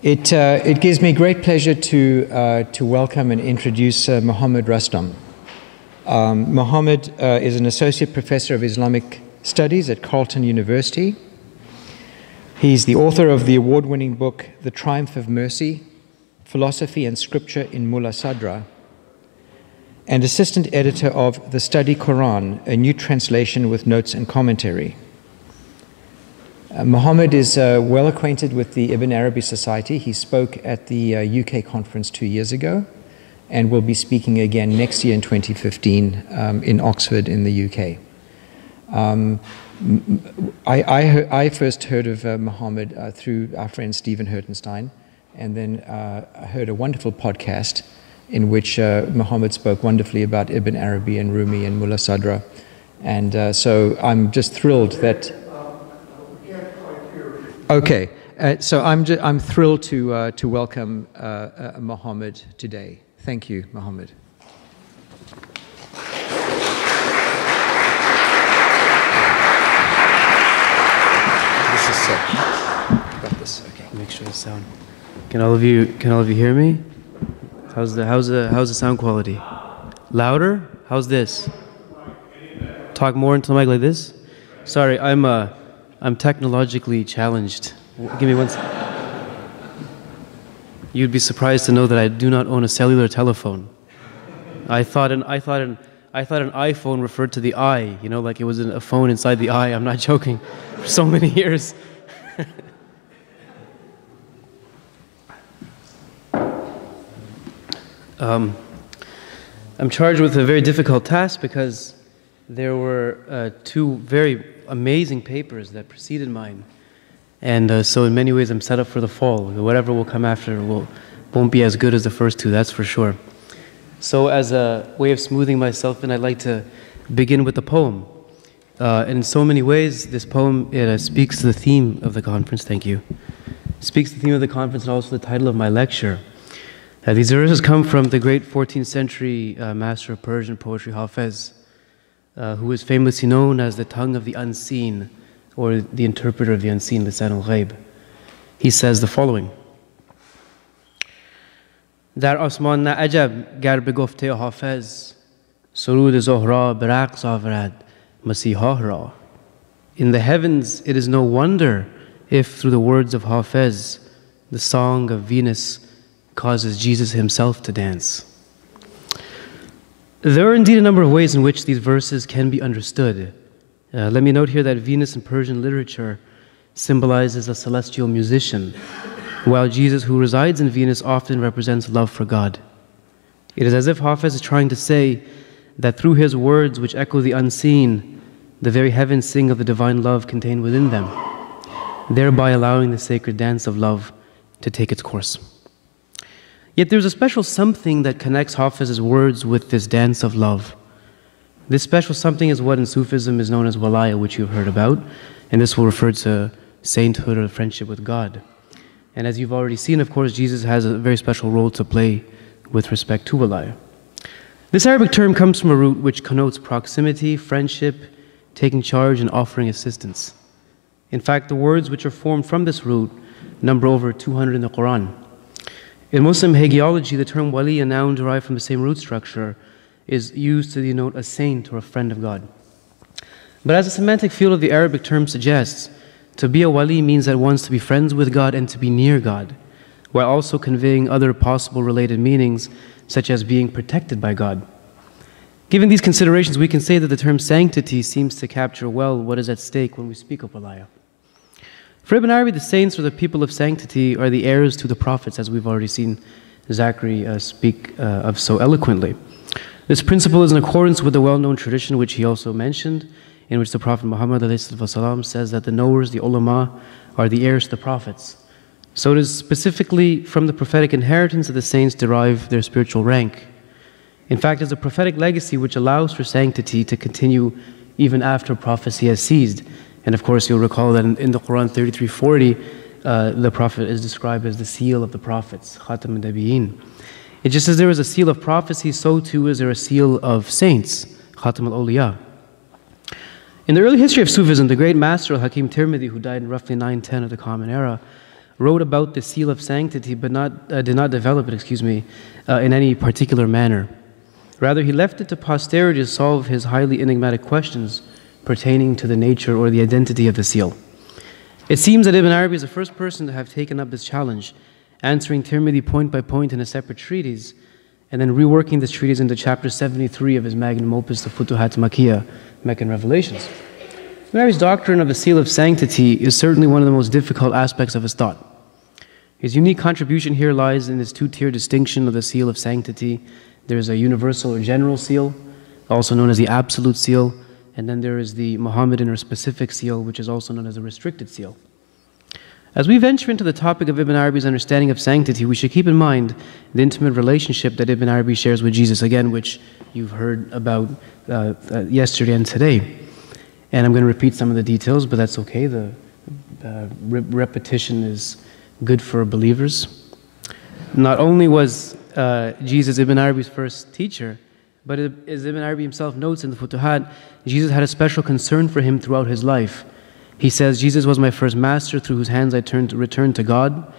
It gives me great pleasure to welcome and introduce Mohammed Rustom. Mohammed is an associate professor of Islamic studies at Carleton University. He's the author of the award-winning book, The Triumph of Mercy, Philosophy and Scripture in Mulla Sadra, and assistant editor of The Study Quran, a new translation with notes and commentary. Mohammed is well acquainted with the Ibn Arabi Society. He spoke at the UK conference 2 years ago and will be speaking again next year in 2015 in Oxford in the UK. I first heard of Mohammed through our friend Stephen Hertenstein, and then I heard a wonderful podcast in which Mohammed spoke wonderfully about Ibn Arabi and Rumi and Mulla Sadra. And so I'm just thrilled that... Okay, so I'm thrilled to welcome Mohammed today. Thank you, Mohammed. This is set. Got this. Okay. Make sure the sound. Can all of you hear me? How's the sound quality? Louder? How's this? Talk more into the mic like this? Sorry, I'm technologically challenged. Give me one second. You'd be surprised to know that I do not own a cellular telephone. I thought an iPhone referred to the eye, you know, like it was a phone inside the eye. I'm not joking. For so many years. I'm charged with a very difficult task because there were two very amazing papers that preceded mine, and so in many ways I'm set up for the fall. Whatever will come after won't be as good as the first two, that's for sure. So as a way of smoothing myself in, I'd like to begin with a poem. And in so many ways, this poem, it speaks to the theme of the conference, thank you. Speaks to the theme of the conference and also the title of my lecture. These verses come from the great 14th century master of Persian poetry, Hafez, who is famously known as the tongue of the unseen, or the interpreter of the unseen, Lisan al-Ghaib. He says the following: Dar asman na ajab gar begofte Hafez, surud zohra beraqs avrad masihah ra. In the heavens, it is no wonder if through the words of Hafez, the song of Venus causes Jesus himself to dance. There are indeed a number of ways in which these verses can be understood. Let me note here that Venus in Persian literature symbolizes a celestial musician, while Jesus, who resides in Venus, often represents love for God. It is as if Hafez is trying to say that through his words, which echo the unseen, the very heavens sing of the divine love contained within them, thereby allowing the sacred dance of love to take its course. Yet there's a special something that connects Hafez's words with this dance of love. This special something is what in Sufism is known as walaya, which you've heard about, and this will refer to sainthood or friendship with God. And as you've already seen, of course, Jesus has a very special role to play with respect to walaya. This Arabic term comes from a root which connotes proximity, friendship, taking charge, and offering assistance. In fact, the words which are formed from this root number over 200 in the Quran. In Muslim hagiology, the term wali, a noun derived from the same root structure, is used to denote a saint or a friend of God. But as the semantic field of the Arabic term suggests, to be a wali means at once to be friends with God and to be near God, while also conveying other possible related meanings, such as being protected by God. Given these considerations, we can say that the term sanctity seems to capture well what is at stake when we speak of walaya. For Ibn Arabi, the saints or the people of sanctity are the heirs to the prophets, as we've already seen Zachary speak of so eloquently. This principle is in accordance with the well-known tradition which he also mentioned, in which the Prophet Muhammad ﷺ says that the knowers, the ulama, are the heirs to the prophets. So it is specifically from the prophetic inheritance that the saints derive their spiritual rank. In fact, it's a prophetic legacy which allows for sanctity to continue even after prophecy has ceased. And of course, you'll recall that in the Quran 33:40, the Prophet is described as the seal of the prophets, Khatam al-Nabiyyin. It just as there is a seal of prophecy, so too is there a seal of saints, Khatam al-Awliya. In the early history of Sufism, the great master Al-Hakim Tirmidhi, who died in roughly 910 of the Common Era, wrote about the seal of sanctity, but did not develop it, in any particular manner. Rather, he left it to posterity to solve his highly enigmatic questions pertaining to the nature or the identity of the seal. It seems that Ibn Arabi is the first person to have taken up this challenge, answering Tirmidhi point by point in a separate treatise, and then reworking this treatise into chapter 73 of his magnum opus, the Futuhat Makkiyah, Meccan Revelations. Ibn Arabi's doctrine of the seal of sanctity is certainly one of the most difficult aspects of his thought. His unique contribution here lies in this two-tier distinction of the seal of sanctity. There's a universal or general seal, also known as the absolute seal, and then there is the Muhammadan or specific seal, which is also known as a restricted seal. As we venture into the topic of Ibn Arabi's understanding of sanctity, we should keep in mind the intimate relationship that Ibn Arabi shares with Jesus, again, which you've heard about yesterday and today. And I'm going to repeat some of the details, but that's okay. The repetition is good for believers. Not only was Jesus Ibn Arabi's first teacher, but as Ibn Arabi himself notes in the Futuhat, Jesus had a special concern for him throughout his life. He says, Jesus was my first master through whose hands I returned to God.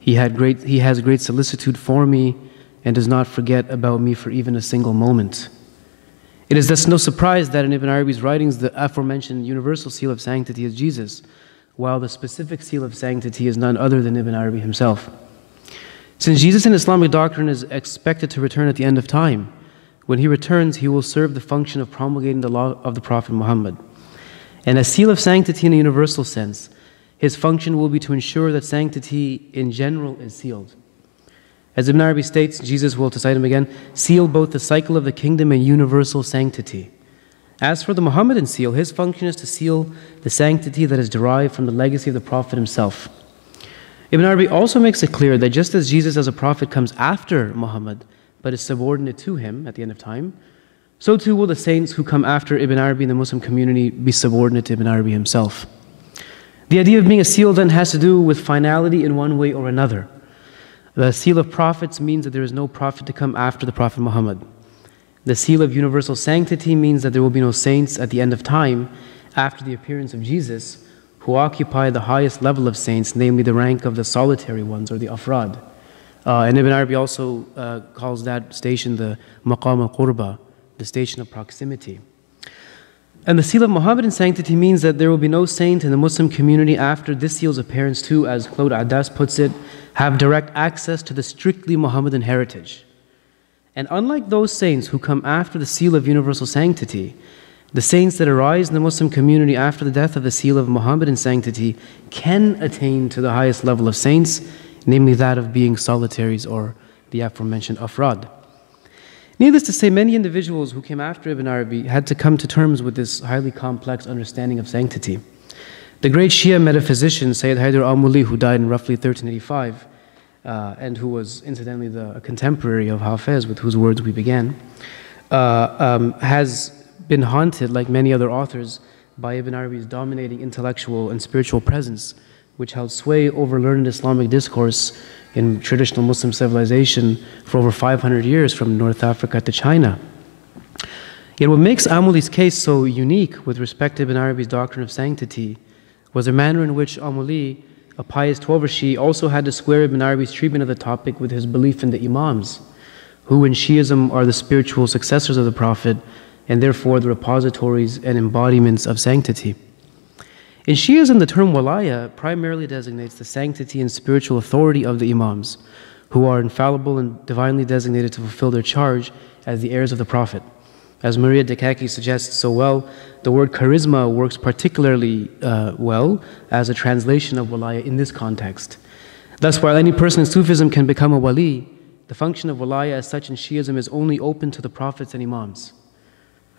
He has great solicitude for me and does not forget about me for even a single moment. It is thus no surprise that in Ibn Arabi's writings, the aforementioned universal seal of sanctity is Jesus, while the specific seal of sanctity is none other than Ibn Arabi himself. Since Jesus in Islamic doctrine is expected to return at the end of time, when he returns, he will serve the function of promulgating the law of the Prophet Muhammad. And a seal of sanctity in a universal sense, his function will be to ensure that sanctity in general is sealed. As Ibn Arabi states, Jesus will, to cite him again, seal both the cycle of the kingdom and universal sanctity. As for the Muhammadan seal, his function is to seal the sanctity that is derived from the legacy of the Prophet himself. Ibn Arabi also makes it clear that just as Jesus as a prophet comes after Muhammad, but is subordinate to him at the end of time, so too will the saints who come after Ibn Arabi in the Muslim community be subordinate to Ibn Arabi himself. The idea of being a seal then has to do with finality in one way or another. The seal of prophets means that there is no prophet to come after the Prophet Muhammad. The seal of universal sanctity means that there will be no saints at the end of time after the appearance of Jesus who occupy the highest level of saints, namely the rank of the solitary ones or the afrad. And Ibn Arabi also calls that station the maqam al-qurba, the station of proximity. And the seal of Muhammadan sanctity means that there will be no saint in the Muslim community after this seal's appearance to, as Claude Adas puts it, have direct access to the strictly Muhammadan heritage. And unlike those saints who come after the seal of universal sanctity, the saints that arise in the Muslim community after the death of the seal of Muhammadan sanctity can attain to the highest level of saints, namely that of being solitaries or the aforementioned afrad. Needless to say, many individuals who came after Ibn Arabi had to come to terms with this highly complex understanding of sanctity. The great Shia metaphysician Sayyid Haydar al-Mulli, who died in roughly 1385, and who was incidentally a contemporary of Hafez, with whose words we began, has been haunted, like many other authors, by Ibn Arabi's dominating intellectual and spiritual presence, which held sway over learned Islamic discourse in traditional Muslim civilization for over 500 years, from North Africa to China. Yet what makes Al-Mulli's case so unique with respect to Ibn Arabi's doctrine of sanctity was the manner in which Al-Mulli, a pious Twelver Shi, also had to square Ibn Arabi's treatment of the topic with his belief in the Imams, who in Shiism are the spiritual successors of the Prophet and therefore the repositories and embodiments of sanctity. In Shiism, the term walaya primarily designates the sanctity and spiritual authority of the Imams, who are infallible and divinely designated to fulfill their charge as the heirs of the Prophet. As Maria Dekaki suggests so well, the word charisma works particularly well as a translation of walaya in this context. Thus, while any person in Sufism can become a wali, the function of walaya as such in Shiism is only open to the prophets and Imams.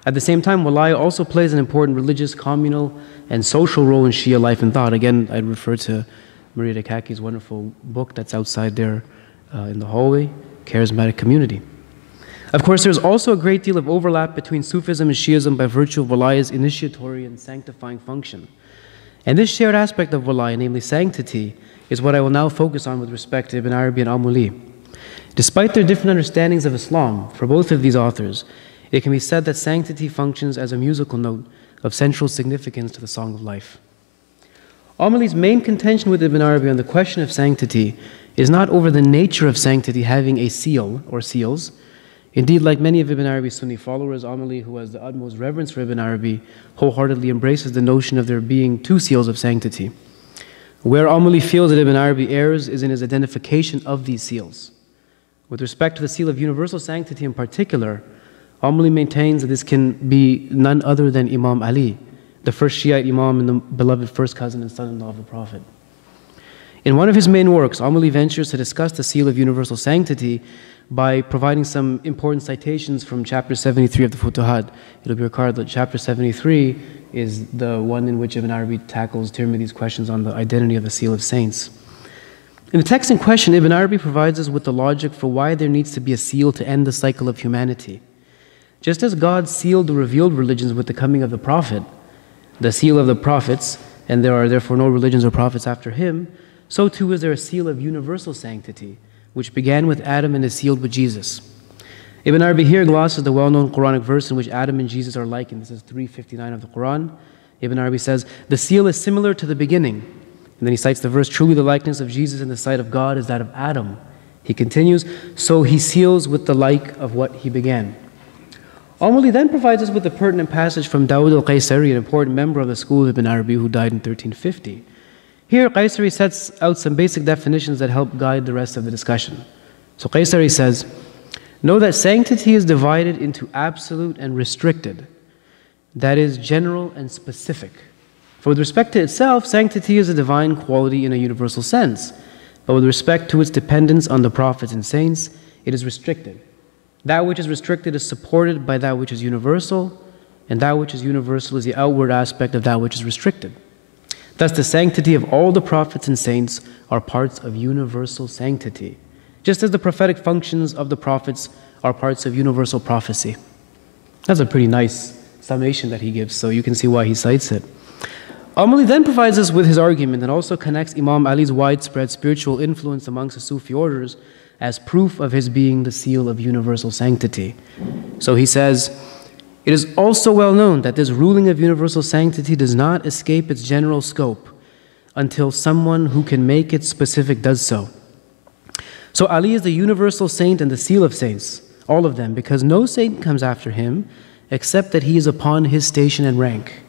At the same time, walaya also plays an important religious, communal, and social role in Shia life and thought. Again, I'd refer to Maria Dekaki's wonderful book that's outside there in the hallway, Charismatic Community. Of course, there's also a great deal of overlap between Sufism and Shiism by virtue of walaya's initiatory and sanctifying function. And this shared aspect of walaya, namely sanctity, is what I will now focus on with respect to Ibn Arabi and Al-Mulli. Despite their different understandings of Islam, for both of these authors, it can be said that sanctity functions as a musical note of central significance to the Song of Life. Al-Mali's main contention with Ibn Arabi on the question of sanctity is not over the nature of sanctity having a seal or seals. Indeed, like many of Ibn Arabi's Sunni followers, Al-Mali, who has the utmost reverence for Ibn Arabi, wholeheartedly embraces the notion of there being two seals of sanctity. Where Al-Mali feels that Ibn Arabi errs is in his identification of these seals. With respect to the seal of universal sanctity in particular, Al-Mali maintains that this can be none other than Imam Ali, the first Shiite Imam and the beloved first cousin and son-in-law of the Prophet. In one of his main works, Al-Mali ventures to discuss the seal of universal sanctity by providing some important citations from chapter 73 of the Futuhat. It'll be recorded that chapter 73 is the one in which Ibn Arabi tackles Tirmidhi's questions on the identity of the seal of saints. In the text in question, Ibn Arabi provides us with the logic for why there needs to be a seal to end the cycle of humanity. Just as God sealed the revealed religions with the coming of the Prophet, the seal of the prophets, and there are therefore no religions or prophets after him, so too is there a seal of universal sanctity, which began with Adam and is sealed with Jesus. Ibn Arabi here glosses the well-known Quranic verse in which Adam and Jesus are likened. This is 359 of the Quran. Ibn Arabi says, "The seal is similar to the beginning." And then he cites the verse, "Truly the likeness of Jesus in the sight of God is that of Adam." He continues, "So he seals with the like of what he began." Al-Mali then provides us with a pertinent passage from Dawud al-Qaysari, an important member of the school of Ibn Arabi who died in 1350. Here, Qaysari sets out some basic definitions that help guide the rest of the discussion. So Qaysari says, "Know that sanctity is divided into absolute and restricted, that is, general and specific. For with respect to itself, sanctity is a divine quality in a universal sense, but with respect to its dependence on the prophets and saints, it is restricted. That which is restricted is supported by that which is universal, and that which is universal is the outward aspect of that which is restricted. Thus, the sanctity of all the prophets and saints are parts of universal sanctity, just as the prophetic functions of the prophets are parts of universal prophecy." That's a pretty nice summation that he gives, so you can see why he cites it. Al-Mali then provides us with his argument and also connects Imam Ali's widespread spiritual influence amongst the Sufi orders as proof of his being the seal of universal sanctity. So he says, "It is also well known that this ruling of universal sanctity does not escape its general scope until someone who can make it specific does so. So Ali is the universal saint and the seal of saints, all of them, because no saint comes after him except that he is upon his station and rank.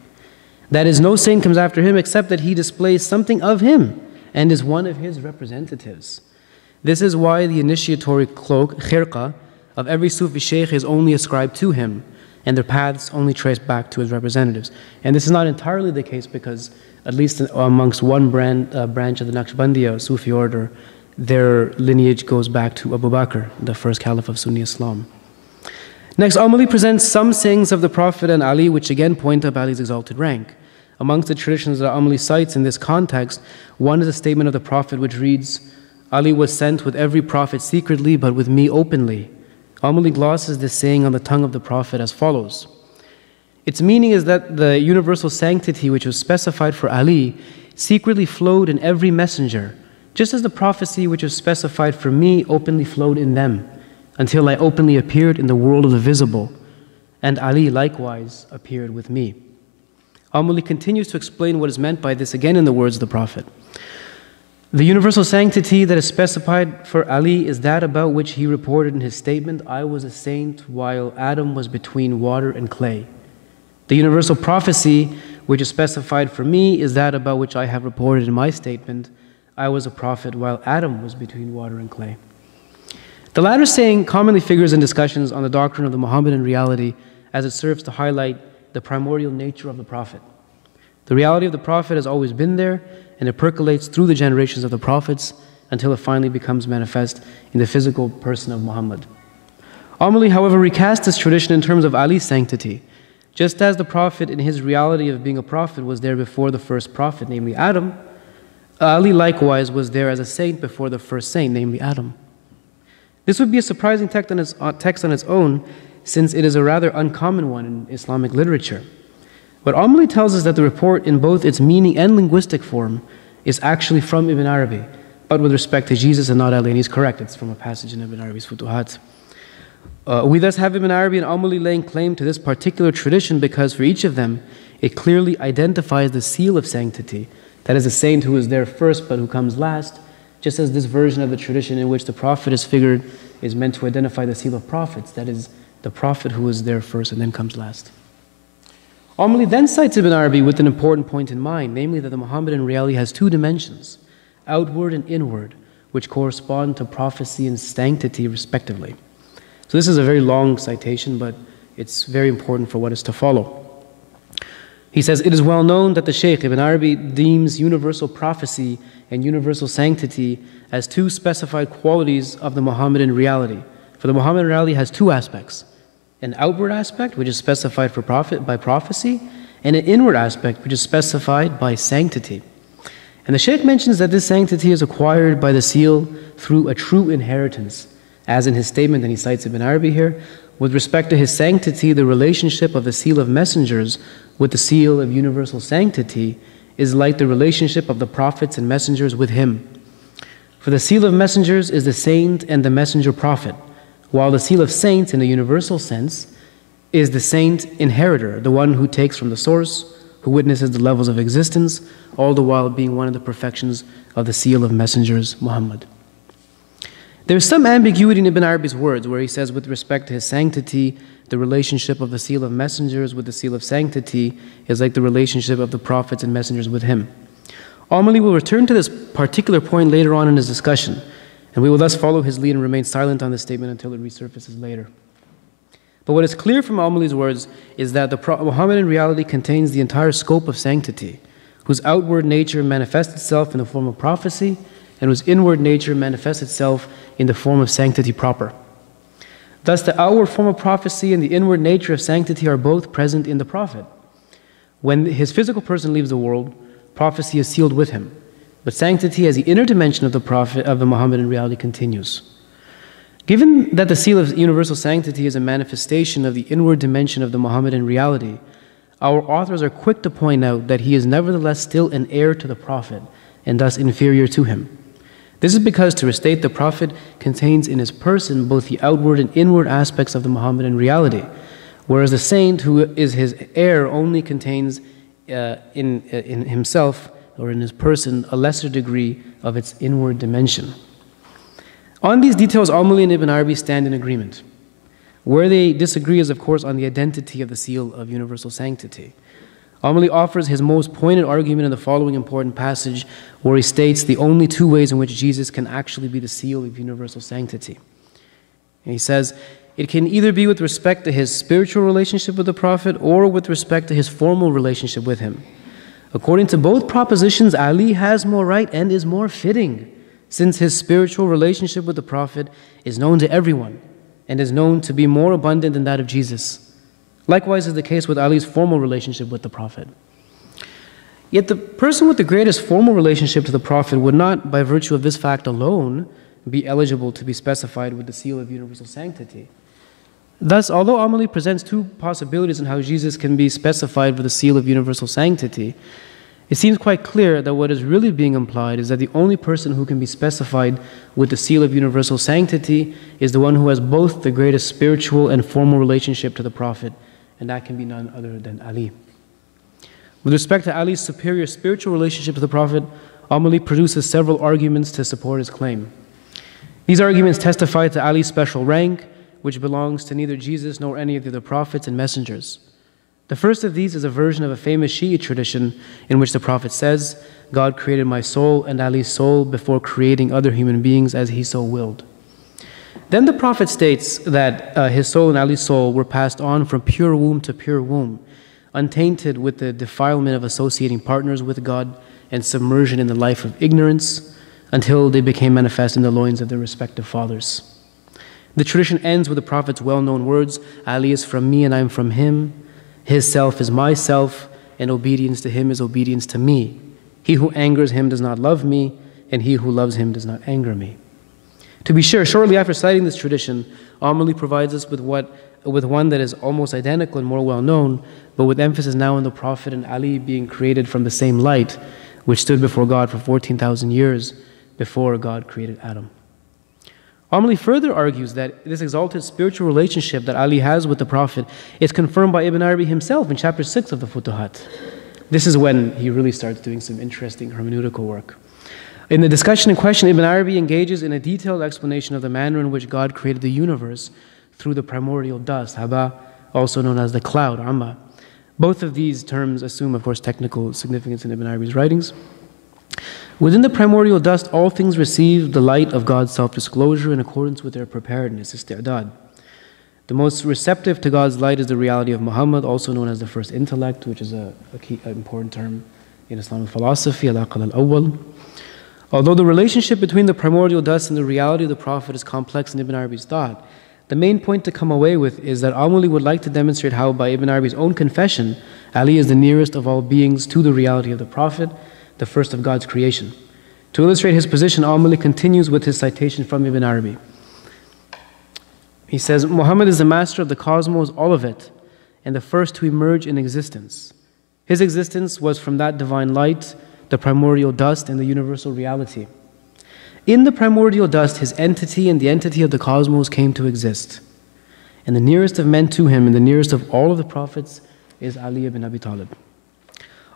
That is, no saint comes after him except that he displays something of him and is one of his representatives. This is why the initiatory cloak, khirqa, of every Sufi sheikh is only ascribed to him, and their paths only trace back to his representatives." And this is not entirely the case because, at least amongst one branch of the Naqshbandiya Sufi order, their lineage goes back to Abu Bakr, the first caliph of Sunni Islam. Next, Al-Mali presents some sayings of the Prophet and Ali which again point up Ali's exalted rank. Amongst the traditions that Al-Mali cites in this context, one is a statement of the Prophet which reads, "Ali was sent with every prophet secretly, but with me openly." Al-Mali glosses this saying on the tongue of the Prophet as follows. Its meaning is that the universal sanctity which was specified for Ali secretly flowed in every messenger, just as the prophecy which was specified for me openly flowed in them, until I openly appeared in the world of the visible, and Ali likewise appeared with me. Al-Mali continues to explain what is meant by this again in the words of the Prophet. "The universal sanctity that is specified for Ali is that about which he reported in his statement, 'I was a saint while Adam was between water and clay.' The universal prophecy which is specified for me is that about which I have reported in my statement, 'I was a prophet while Adam was between water and clay.'" The latter saying commonly figures in discussions on the doctrine of the Mohammedan reality as it serves to highlight the primordial nature of the Prophet. The reality of the Prophet has always been there, and it percolates through the generations of the prophets until it finally becomes manifest in the physical person of Muhammad. Al-Mali, however, recasts this tradition in terms of Ali's sanctity. Just as the Prophet in his reality of being a prophet was there before the first prophet, namely Adam, Ali likewise was there as a saint before the first saint, namely Adam. This would be a surprising text on its own, since it is a rather uncommon one in Islamic literature. But Al-Mali tells us that the report in both its meaning and linguistic form is actually from Ibn Arabi, but with respect to Jesus and not Ali, and he's correct, it's from a passage in Ibn Arabi's Futuhat. We thus have Ibn Arabi and Al-Mali laying claim to this particular tradition because for each of them, it clearly identifies the seal of sanctity That is a saint who is there first but who comes last, just as this version of the tradition in which the prophet is figured is meant to identify the seal of prophets, that is, the prophet who is there first and then comes last. Al-Mali then cites Ibn Arabi with an important point in mind, namely that the Muhammadan reality has two dimensions, outward and inward, which correspond to prophecy and sanctity respectively. So this is a very long citation, but it's very important for what is to follow. He says, it is well known that the Shaykh Ibn Arabi deems universal prophecy and universal sanctity as two specified qualities of the Muhammadan reality. For the Muhammadan reality has two aspects, an outward aspect, which is specified by prophecy, and an inward aspect, which is specified by sanctity. And the Shaykh mentions that this sanctity is acquired by the seal through a true inheritance, as in his statement, and he cites Ibn Arabi here, with respect to his sanctity, the relationship of the seal of messengers with the seal of universal sanctity is like the relationship of the prophets and messengers with him. For the seal of messengers is the saint and the messenger prophet, while the seal of saints in the universal sense is the saint inheritor, the one who takes from the source, who witnesses the levels of existence, all the while being one of the perfections of the seal of messengers, Muhammad. There is some ambiguity in Ibn Arabi's words where he says with respect to his sanctity, the relationship of the seal of messengers with the seal of sanctity is like the relationship of the prophets and messengers with him. Al-Mali will return to this particular point later on in his discussion, and we will thus follow his lead and remain silent on this statement until it resurfaces later. But what is clear from Al-Mali's words is that the Muhammadan reality contains the entire scope of sanctity, whose outward nature manifests itself in the form of prophecy, and whose inward nature manifests itself in the form of sanctity proper. Thus, the outward form of prophecy and the inward nature of sanctity are both present in the Prophet. When his physical person leaves the world, prophecy is sealed with him, but sanctity as the inner dimension of the Prophet, of the Muhammadan reality, continues. Given that the seal of universal sanctity is a manifestation of the inward dimension of the Muhammadan reality, our authors are quick to point out that he is nevertheless still an heir to the Prophet and thus inferior to him. This is because, to restate, the Prophet contains in his person both the outward and inward aspects of the Muhammadan reality, whereas the saint who is his heir only contains in himself or in his person a lesser degree of its inward dimension. On these details, Al-Mali and Ibn Arabi stand in agreement. Where they disagree is, of course, on the identity of the seal of universal sanctity. Al-Mali offers his most pointed argument in the following important passage, where he states the only two ways in which Jesus can actually be the seal of universal sanctity. And he says, it can either be with respect to his spiritual relationship with the Prophet or with respect to his formal relationship with him. According to both propositions, Ali has more right and is more fitting, since his spiritual relationship with the Prophet is known to everyone and is known to be more abundant than that of Jesus. Likewise is the case with Ali's formal relationship with the Prophet. Yet the person with the greatest formal relationship to the Prophet would not, by virtue of this fact alone, be eligible to be specified with the seal of universal sanctity. Thus, although Al-Mali presents two possibilities in how Jesus can be specified with the seal of universal sanctity, it seems quite clear that what is really being implied is that the only person who can be specified with the seal of universal sanctity is the one who has both the greatest spiritual and formal relationship to the Prophet, and that can be none other than Ali. With respect to Ali's superior spiritual relationship to the Prophet, Al-Mali produces several arguments to support his claim. These arguments testify to Ali's special rank, which belongs to neither Jesus nor any of the other prophets and messengers. The first of these is a version of a famous Shiite tradition in which the Prophet says, God created my soul and Ali's soul before creating other human beings as he so willed. Then the Prophet states that his soul and Ali's soul were passed on from pure womb to pure womb, untainted with the defilement of associating partners with God and submersion in the life of ignorance, until they became manifest in the loins of their respective fathers. The tradition ends with the Prophet's well-known words, Ali is from me and I am from him. His self is my self, and obedience to him is obedience to me. He who angers him does not love me, and he who loves him does not anger me. To be sure, shortly after citing this tradition, Al-Mali provides us with one that is almost identical and more well-known, but with emphasis now on the Prophet and Ali being created from the same light, which stood before God for 14,000 years before God created Adam. Al-Mali further argues that this exalted spiritual relationship that Ali has with the Prophet is confirmed by Ibn Arabi himself in chapter 6 of the Futuhat, this is when he really starts doing some interesting hermeneutical work. In the discussion in question, Ibn Arabi engages in a detailed explanation of the manner in which God created the universe through the primordial dust, haba, also known as the cloud, amma. Both of these terms assume, of course, technical significance in Ibn Arabi's writings. Within the primordial dust, all things receive the light of God's self-disclosure in accordance with their preparedness, isti'dad. The most receptive to God's light is the reality of Muhammad, also known as the first intellect, which is a key, important term in Islamic philosophy, al-aql al-awwal. Although the relationship between the primordial dust and the reality of the Prophet is complex in Ibn Arabi's thought, the main point to come away with is that Amuli would like to demonstrate how, by Ibn Arabi's own confession, Ali is the nearest of all beings to the reality of the Prophet, the first of God's creation. To illustrate his position, Amuli continues with his citation from Ibn Arabi. He says, Muhammad is the master of the cosmos, all of it, and the first to emerge in existence. His existence was from that divine light, the primordial dust, and the universal reality. In the primordial dust, his entity and the entity of the cosmos came to exist. And the nearest of men to him and the nearest of all of the prophets is Ali ibn Abi Talib.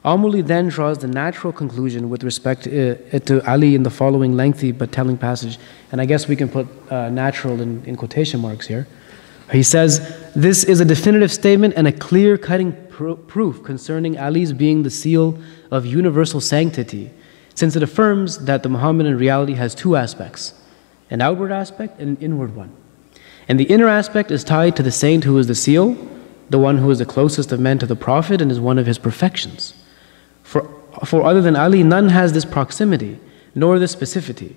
Amuli then draws the natural conclusion with respect to Ali in the following lengthy but telling passage. And I guess we can put natural in quotation marks here. He says, this is a definitive statement and a clear-cutting proof concerning Ali's being the seal of universal sanctity, since it affirms that the Muhammadan reality has two aspects, an outward aspect and an inward one. And the inner aspect is tied to the saint who is the seal, the one who is the closest of men to the Prophet and is one of his perfections. For other than Ali, none has this proximity, nor this specificity.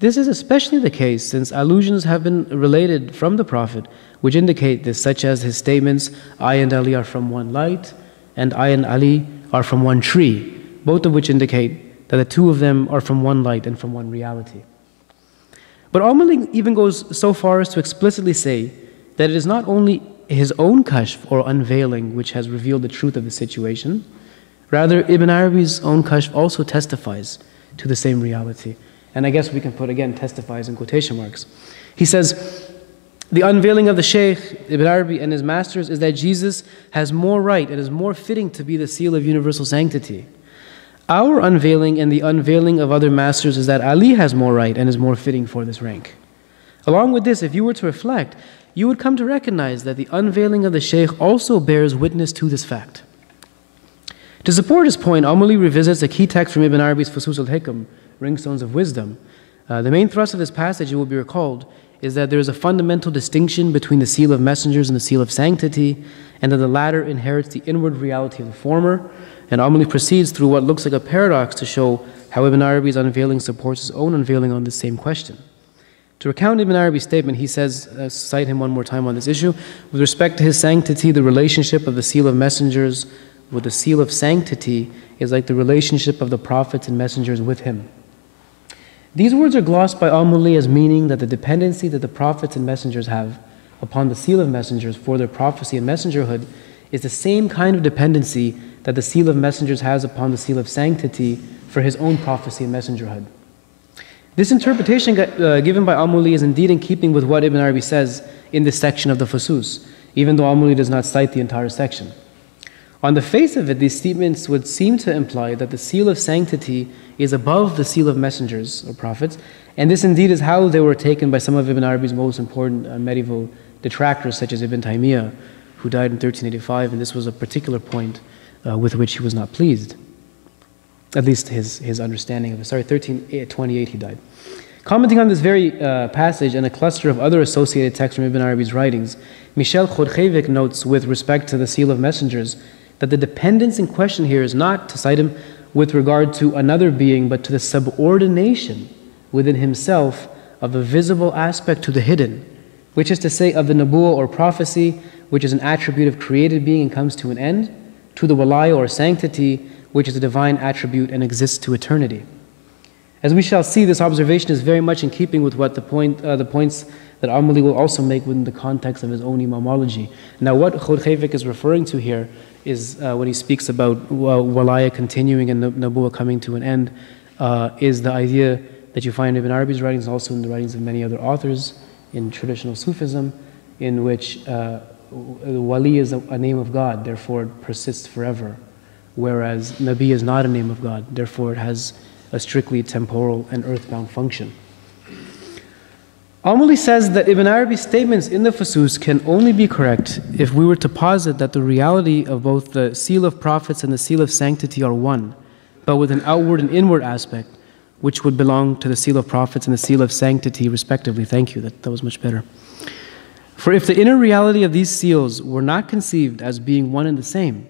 This is especially the case since allusions have been related from the Prophet which indicate this, such as his statements, I and Ali are from one light, and I and Ali are from one tree, both of which indicate that the two of them are from one light and from one reality. But Amuli even goes so far as to explicitly say that it is not only his own kashf or unveiling which has revealed the truth of the situation, rather Ibn Arabi's own kashf also testifies to the same reality. And I guess we can put, again, testifies in quotation marks. He says, the unveiling of the Shaykh, Ibn Arabi, and his masters is that Jesus has more right and is more fitting to be the seal of universal sanctity. Our unveiling and the unveiling of other masters is that Ali has more right and is more fitting for this rank. Along with this, if you were to reflect, you would come to recognize that the unveiling of the Shaykh also bears witness to this fact. To support his point, Amuli revisits a key text from Ibn Arabi's Fusus al-Hikam, Ringstones of Wisdom. The main thrust of this passage, it will be recalled, is that there is a fundamental distinction between the seal of messengers and the seal of sanctity, and that the latter inherits the inward reality of the former. And Amuli proceeds through what looks like a paradox to show how Ibn Arabi's unveiling supports his own unveiling on this same question. To recount Ibn Arabi's statement, he says, cite him one more time on this issue, with respect to his sanctity, the relationship of the seal of messengers with the seal of sanctity is like the relationship of the prophets and messengers with him. These words are glossed by Amuli as meaning that the dependency that the prophets and messengers have upon the seal of messengers for their prophecy and messengerhood is the same kind of dependency that the seal of messengers has upon the seal of sanctity for his own prophecy and messengerhood. This interpretation given by Amuli is indeed in keeping with what Ibn Arabi says in this section of the Fusus, even though Amuli does not cite the entire section. On the face of it, these statements would seem to imply that the seal of sanctity is above the seal of messengers or prophets, and this indeed is how they were taken by some of Ibn Arabi's most important medieval detractors, such as Ibn Taymiyyah, who died in 1385, and this was a particular point with which he was not pleased. At least his understanding of it. 1328 he died. Commenting on this very passage and a cluster of other associated texts from Ibn Arabi's writings, Michel Khorkhevik notes with respect to the seal of messengers that the dependence in question here is not, to cite him, with regard to another being, but to the subordination within himself of a visible aspect to the hidden, which is to say of the nabuwah or prophecy, which is an attribute of created being and comes to an end, to the walaya or sanctity, which is a divine attribute and exists to eternity. As we shall see, this observation is very much in keeping with what the points that Amuli will also make within the context of his own imamology. Now, what Khorkhevik is referring to here is when he speaks about walaya continuing and nabuwah coming to an end, is the idea that you find in Ibn Arabi's writings, also in the writings of many other authors in traditional Sufism, in which wali is a name of God, therefore it persists forever. whereas Nabi is not a name of God. Therefore, it has a strictly temporal and earthbound function. Al-Mulli says that Ibn Arabi's statements in the Fusus can only be correct if we were to posit that the reality of both the seal of prophets and the seal of sanctity are one, but with an outward and inward aspect, which would belong to the seal of prophets and the seal of sanctity respectively. Thank you, that was much better. For if the inner reality of these seals were not conceived as being one and the same,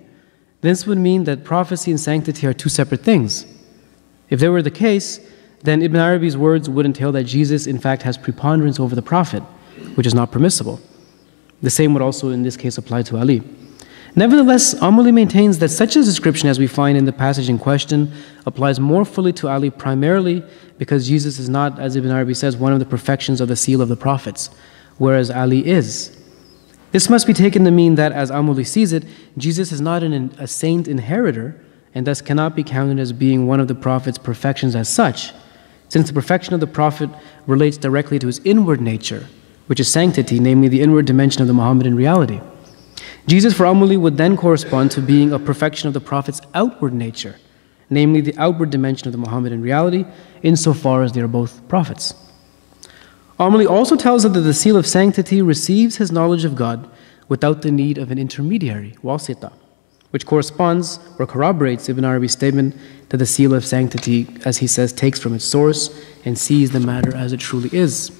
this would mean that prophecy and sanctity are two separate things. If that were the case, then Ibn Arabi's words would entail that Jesus in fact has preponderance over the Prophet, which is not permissible. The same would also in this case apply to Ali. Nevertheless, Al-Mulli maintains that such a description as we find in the passage in question applies more fully to Ali primarily because Jesus is not, as Ibn Arabi says, one of the perfections of the seal of the prophets, whereas Ali is. This must be taken to mean that, as Al-Mulli sees it, Jesus is not a saint inheritor and thus cannot be counted as being one of the Prophet's perfections as such, since the perfection of the Prophet relates directly to his inward nature, which is sanctity, namely the inward dimension of the Muhammadan reality. Jesus for Al-Mulli would then correspond to being a perfection of the Prophet's outward nature, namely the outward dimension of the Muhammadan reality, insofar as they are both prophets. Al-Mulli also tells us that the seal of sanctity receives his knowledge of God without the need of an intermediary, wasita, which corresponds or corroborates Ibn Arabi's statement that the seal of sanctity, as he says, takes from its source and sees the matter as it truly is.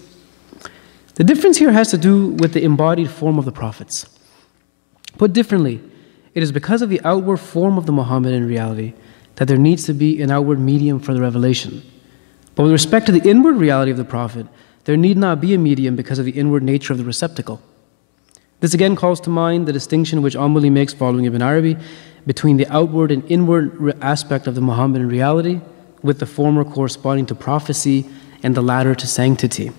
The difference here has to do with the embodied form of the prophets. Put differently, it is because of the outward form of the Muhammadan reality that there needs to be an outward medium for the revelation. But with respect to the inward reality of the Prophet, there need not be a medium because of the inward nature of the receptacle. This again calls to mind the distinction which Al-Mulli makes following Ibn Arabi between the outward and inward aspect of the Muhammadan reality, with the former corresponding to prophecy and the latter to sanctity.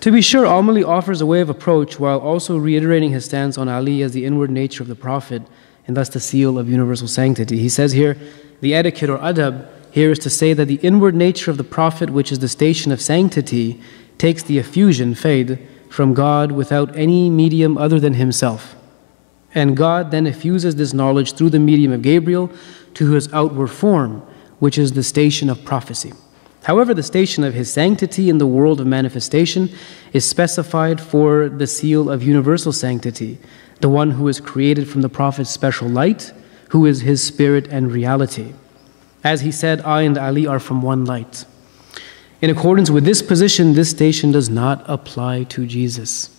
To be sure, Al-Mulli offers a way of approach while also reiterating his stance on Ali as the inward nature of the Prophet and thus the seal of universal sanctity. He says here, the etiquette or adab here is to say that the inward nature of the Prophet, which is the station of sanctity, takes the effusion, fayd, from God without any medium other than himself. And God then effuses this knowledge through the medium of Gabriel to his outward form, which is the station of prophecy. However, the station of his sanctity in the world of manifestation is specified for the seal of universal sanctity, the one who is created from the Prophet's special light, who is his spirit and reality. As he said, I and Ali are from one light. In accordance with this position, this station does not apply to Jesus.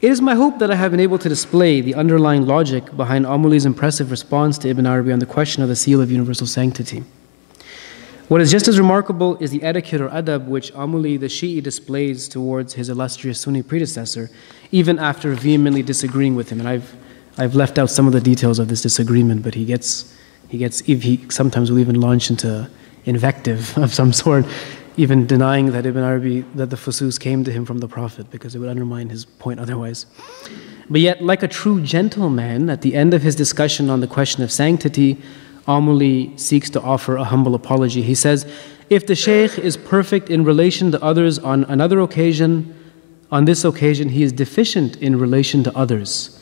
It is my hope that I have been able to display the underlying logic behind Al-Mulli's impressive response to Ibn Arabi on the question of the seal of universal sanctity. What is just as remarkable is the etiquette or adab which Al-Mulli the Shi'i displays towards his illustrious Sunni predecessor, even after vehemently disagreeing with him. And I've left out some of the details of this disagreement, but he sometimes will even launch into invective of some sort, even denying that Ibn Arabi, that the Fusus came to him from the Prophet, because it would undermine his point otherwise. But yet, like a true gentleman, at the end of his discussion on the question of sanctity, Al-Mulli seeks to offer a humble apology. He says, if the Shaykh is perfect in relation to others on another occasion, on this occasion he is deficient in relation to others.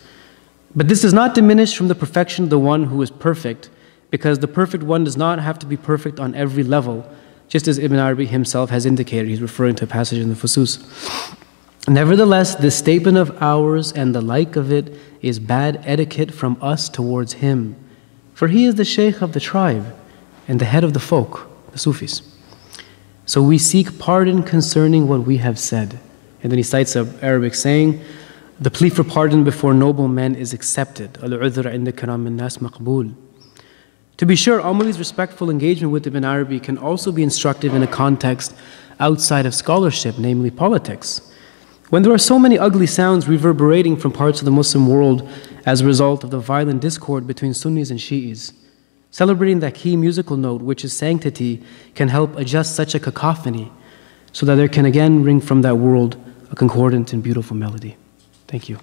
But this does not diminish from the perfection of the one who is perfect, because the perfect one does not have to be perfect on every level, just as Ibn Arabi himself has indicated. He's referring to a passage in the Fusus. Nevertheless, this statement of ours and the like of it is bad etiquette from us towards him, for he is the Shaykh of the tribe and the head of the folk, the Sufis. So we seek pardon concerning what we have said. And then he cites an Arabic saying, the plea for pardon before noble men is accepted. Al-udhr inda karam an-nas maqbool. To be sure, Al-Mulli's respectful engagement with Ibn Arabi can also be instructive in a context outside of scholarship, namely politics. When there are so many ugly sounds reverberating from parts of the Muslim world as a result of the violent discord between Sunnis and Shi'is, celebrating that key musical note, which is sanctity, can help adjust such a cacophony so that there can again ring from that world a concordant and beautiful melody. Thank you.